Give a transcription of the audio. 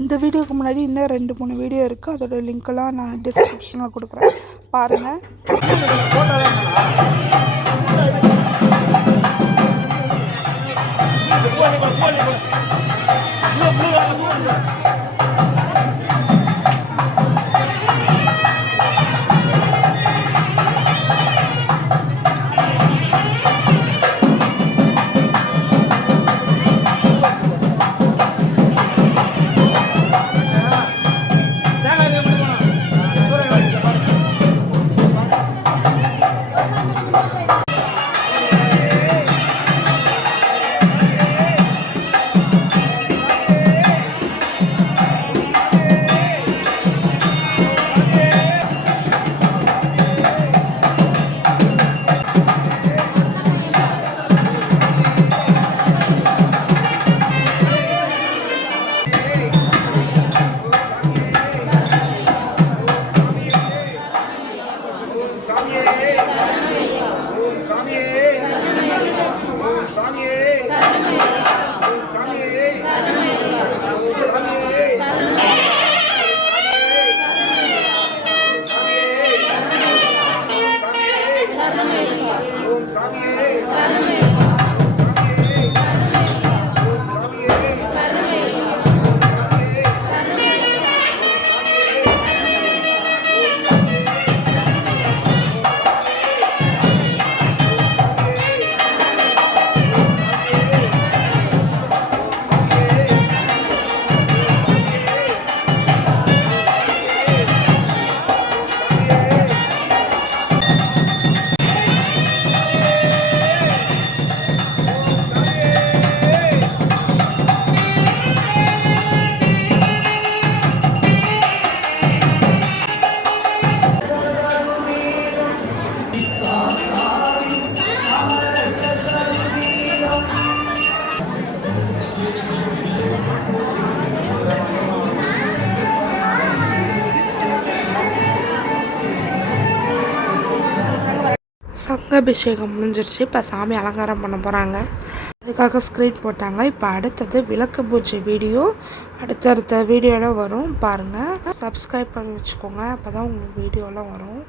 இந்த வீடியோக்கு முன்னாடி இன்னும் 2-3 வீடியோ இருக்குது. அதோட லிங்க்கெல்லாம் நான் டிஸ்கிரிப்ஷனில் கொடுக்குறேன், பாருங்கள். சங்காபிஷேகம் முடிஞ்சிருச்சு. இப்போ சாமி அலங்காரம் பண்ண போகிறாங்க, அதுக்காக ஸ்க்ரீன் போட்டாங்க. இப்போ அடுத்தது விளக்கு பூஜை வீடியோ அடுத்தடுத்த வீடியோவில் வரும், பாருங்கள். சப்ஸ்கிரைப் பண்ணி வச்சுக்கோங்க, அப்போ தான் உங்களுக்கு வீடியோலாம் வரும்.